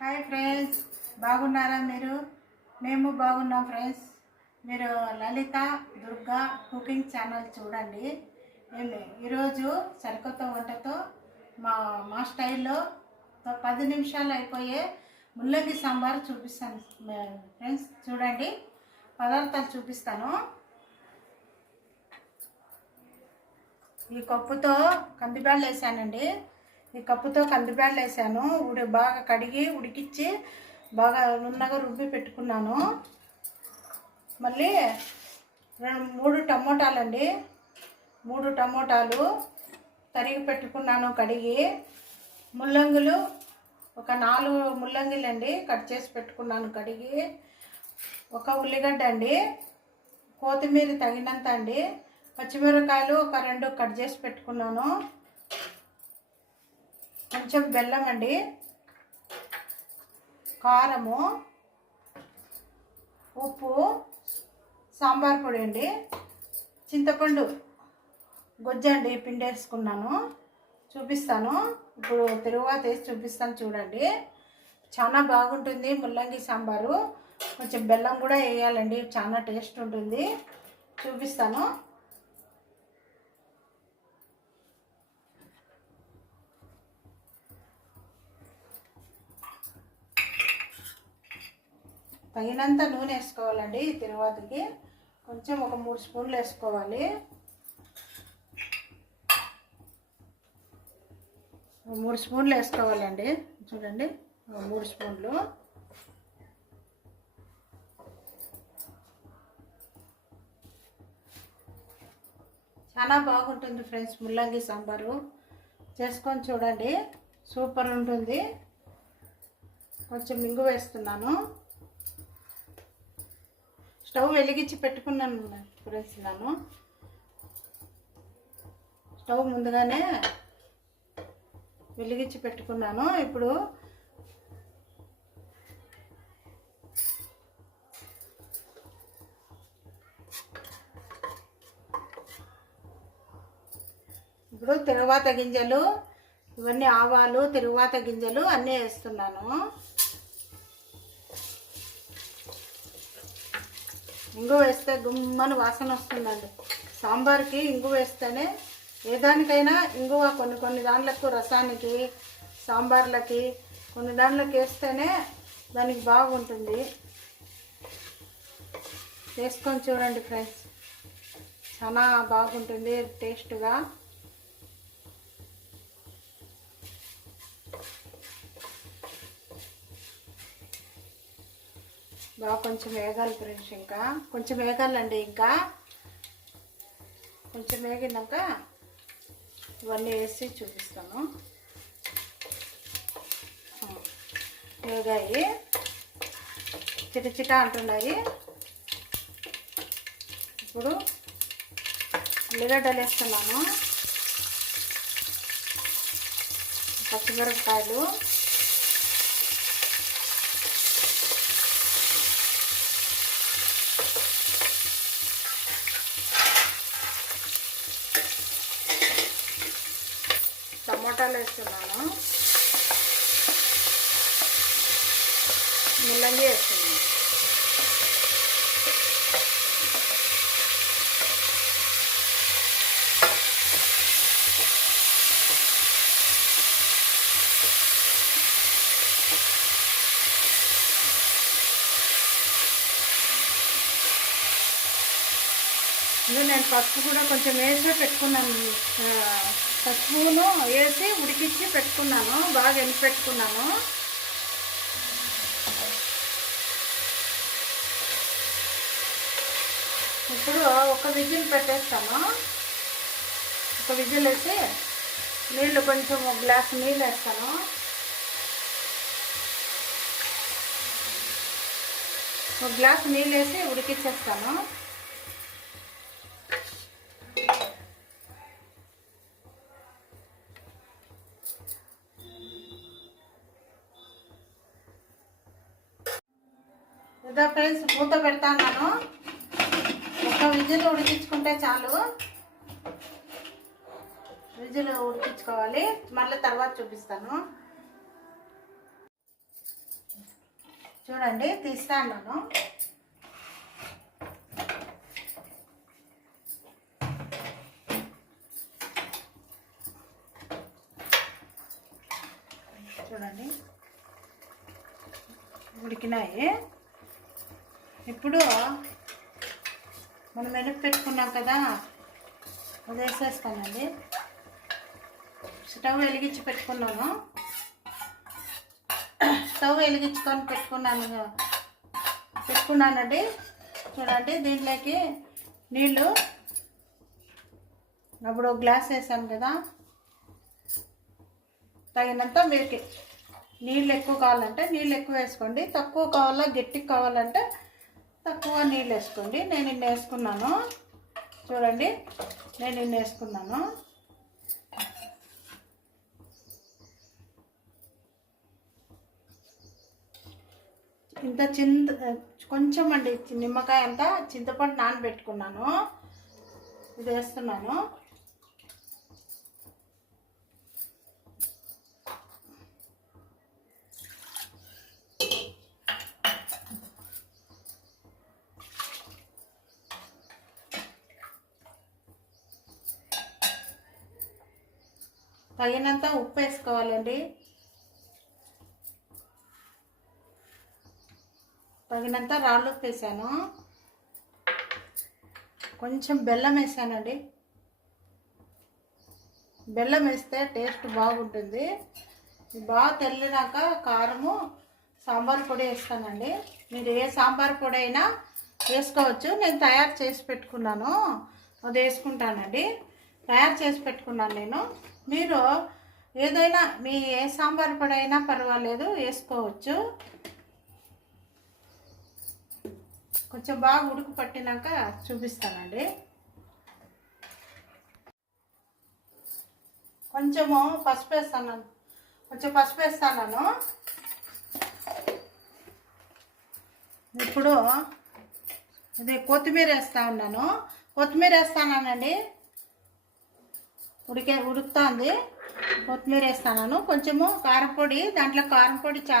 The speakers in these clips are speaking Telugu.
హాయ్ ఫ్రెండ్స్ బాగున్నారా మీరు? మేము బాగున్నాం ఫ్రెండ్స్ మీరు లలిత దుర్గా కుకింగ్ ఛానల్ చూడండి. మేము ఈరోజు సరికొత్త వంటతో మా మా స్టైల్లో పది నిమిషాలు అయిపోయే ముల్లంగి సాంబార్ చూపిస్తాను ఫ్రెండ్స్ చూడండి. పదార్థాలు చూపిస్తాను. ఈ కప్పుతో కందిబ్యాళ్ళు వేసానండి. ఈ కప్పుతో కందిబ్యాళ్ళు వేసాను. ఉడి బాగా కడిగి ఉడికిచ్చి బాగా నున్నగా రుబ్బి పెట్టుకున్నాను. మళ్ళీ రెండు మూడు టమోటాలండి. మూడు టమోటాలు తరిగి పెట్టుకున్నాను కడిగి. ముల్లంగులు ఒక నాలుగు ముల్లంగిలండి కట్ చేసి పెట్టుకున్నాను కడిగి. ఒక ఉల్లిగడ్డ అండి. కొత్తిమీర తగినంత అండి. పచ్చిమిరపకాయలు ఒక రెండు కట్ చేసి పెట్టుకున్నాను. కొంచెం బెల్లం అండి. కారము ఉప్పు సాంబార్ పొడి అండి. చింతపండు గొజ్జండి పిండేసుకున్నాను. చూపిస్తాను. ఇప్పుడు తిరువాత వేసి చూపిస్తాను చూడండి. చాలా బాగుంటుంది ముల్లంగి సాంబారు. కొంచెం బెల్లం కూడా వేయాలండి చాలా టేస్ట్ ఉంటుంది. చూపిస్తాను. తగినంత నూనె వేసుకోవాలండి తిరువాతకి. కొంచెం ఒక మూడు స్పూన్లు వేసుకోవాలి. మూడు స్పూన్లు వేసుకోవాలండి. చూడండి మూడు స్పూన్లు. చాలా బాగుంటుంది ఫ్రెండ్స్ ముల్లంగి సాంబారు. చేసుకొని చూడండి సూపర్ ఉంటుంది. కొంచెం మింగు వేస్తున్నాను. స్టవ్ వెలిగించి పెట్టుకున్నాను ఫ్రెండ్స్ నేను స్టవ్ ముందుగానే వెలిగించి పెట్టుకున్నాను. ఇప్పుడు ఇప్పుడు తిరువాత గింజలు ఇవన్నీ ఆవాలు తిరువాత గింజలు అన్నీ వేస్తున్నాను. ఇంగు వేస్తే గుమ్మని వాసన వస్తుందండి. సాంబార్కి ఇంగు వేస్తేనే ఏ దానికైనా ఇంగువ కొన్ని కొన్ని దాంట్లకు రసానికి సాంబార్లకి కొన్ని దాంట్లోకి వేస్తేనే దానికి బాగుంటుంది. వేసుకొని చూడండి ఫ్రెండ్స్. చాలా బాగుంటుంది టేస్ట్గా. బాగా కొంచెం వేగాలి ఫ్రెండ్స్ ఇంకా. కొంచెం వేగాలండి ఇంకా. కొంచెం వేగినాక ఇవన్నీ వేసి చూపిస్తాను. వేగాయి. చిట అంటున్నాయి. ఇప్పుడు ఉల్లిగడ్డలు వేస్తున్నాను. పచ్చిమిరపకాయలు. టమాటాలు వేస్తున్నాను. ముల్లంగి వేస్తున్నాను. నేను పసుపు కూడా కొంచెం వేసి పెట్టుకున్నాను. పసుపును వేసి ఉడికించి పెట్టుకున్నాను. బాగా ఎనిపి పెట్టుకున్నాను. ఇప్పుడు ఒక విజిల్ పెట్టేస్తాను. ఒక విజిల్ వేసి నీళ్ళు కొంచెం ఒక గ్లాస్ నీళ్ళు వేస్తాను. ఒక గ్లాస్ నీళ్ళు వేసి ఉడికిచ్చేస్తాను. పెడతాను. ఒక విజిల్ ఉడికించుకుంటే చాలు. విజిల్ ఉడికించుకోవాలి. మళ్ళీ తర్వాత చూపిస్తాను. చూడండి తీస్తా ఉన్నాను చూడండి. ఉడికినాయి. ఇప్పుడు మనం వెనక్కి పెట్టుకున్నాం కదా అది వేసేస్తానండి స్టవ్ వెలిగించి పెట్టుకున్నాను. స్టవ్ వెలిగించుకొని పెట్టుకున్నాను. పెట్టుకున్నానండి. చూడండి దీంట్లోకి నీళ్ళు. అప్పుడు ఒక గ్లాస్ వేసాను కదా. తగినంత మీకు నీళ్ళు ఎక్కువ కావాలంటే నీళ్ళు ఎక్కువ వేసుకోండి. తక్కువ కావాలా గట్టికి కావాలంటే తక్కువ నీళ్ళు వేసుకోండి. నేను ఇన్ని వేసుకున్నాను. చూడండి నేను ఇన్ని వేసుకున్నాను. ఇంత చింత కొంచెం అండి నిమ్మకాయ అంతా చింతపండు నానబెట్టుకున్నాను. ఇది వేస్తున్నాను. తగినంత ఉప్పు వేసుకోవాలండి. తగినంత రాళ్ళు ఉప్పు వేసాను. కొంచెం బెల్లం వేసానండి. బెల్లం వేస్తే టేస్ట్ బాగుంటుంది. బాగా తెల్లినాక కారము సాంబార్ పొడి వేస్తానండి. మీరు ఏ సాంబార్ పొడి అయినా వేసుకోవచ్చు. నేను తయారు చేసి పెట్టుకున్నాను. అది వేసుకుంటానండి. తయారు చేసి పెట్టుకున్నాను నేను. మీరు ఏదైనా మీ ఏ సాంబార్ పొడైనా పర్వాలేదు వేసుకోవచ్చు. కొంచెం బాగా ఉడుకు పట్టినాక చూపిస్తానండి. కొంచెము పసుపు వేస్తాను. కొంచెం పసుపు వేస్తాను. ఇప్పుడు ఇది కొత్తిమీర వేస్తా ఉన్నాను. కొత్తిమీర వేస్తానండి. ఉడికే ఉడుకుతుంది. కొత్తిమీర వేస్తాను కొంచెము కారం పొడి దాంట్లో కారం పొడి చా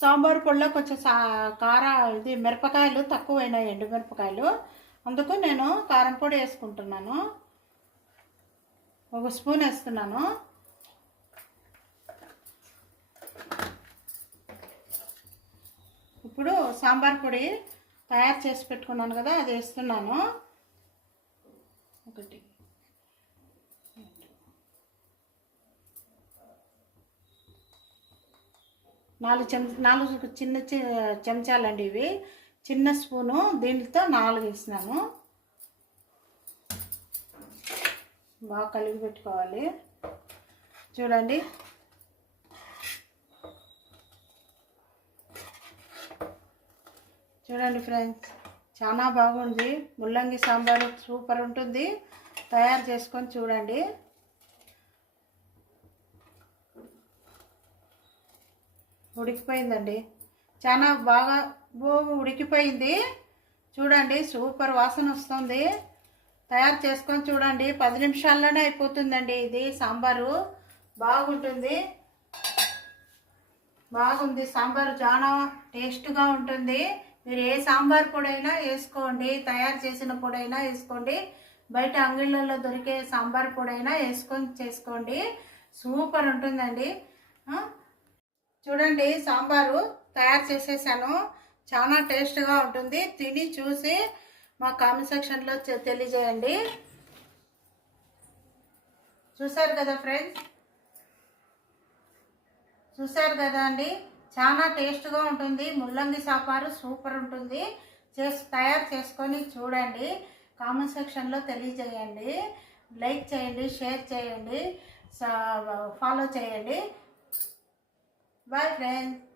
సాంబార్ పొడిలో కొంచెం సా కార ఇది మిరపకాయలు తక్కువైనాయి ఎండు మిరపకాయలు. అందుకు నేను కారం పొడి వేసుకుంటున్నాను. ఒక స్పూన్ వేస్తున్నాను. ఇప్పుడు సాంబార్ పొడి తయారు చేసి పెట్టుకున్నాను కదా అది వేస్తున్నాను. ఒకటి. నాలుగు చెం నాలుగు చిన్న చి- చెంచాలండి ఇవి. చిన్న స్పూను దీనితో నాలుగు వేసినాను. బాగా కలిపి పెట్టుకోవాలి. చూడండి. చూడండి ఫ్రెండ్స్ చాలా బాగుంది. ముల్లంగి సాంబారు సూపర్ ఉంటుంది. తయారు చేసుకొని చూడండి. ఉడికిపోయిందండి. చాలా బాగా బో ఉడికిపోయింది. చూడండి సూపర్ వాసన వస్తుంది. తయారు చేసుకొని చూడండి పది నిమిషాల్లోనే అయిపోతుందండి ఇది సాంబారు. బాగుంటుంది. బాగుంది సాంబారు చాలా టేస్ట్గా ఉంటుంది. మీరు ఏ సాంబార్ పొడైనా వేసుకోండి తయారు చేసిన పొడైనా వేసుకోండి. బయట అంగిళ్ళల్లో దొరికే సాంబార్ పొడైనా వేసుకొని చేసుకోండి. సూపర్ ఉంటుందండి. చూడండి సాంబారు తయారు చేసేసాను. చాలా టేస్ట్గా ఉంటుంది. తిని చూసి మా కామెంట్ సెక్షన్లో తెలియజేయండి. చూశారు కదా ఫ్రెండ్స్? చూసారు కదా అండి? చాలా టేస్ట్గా ఉంటుంది. ముల్లంగి సాంబారు సూపర్ ఉంటుంది. చేసి తయారు చేసుకొని చూడండి. కామెంట్ సెక్షన్లో తెలియజేయండి. లైక్ చేయండి షేర్ చేయండి ఫాలో చేయండి. Bye friends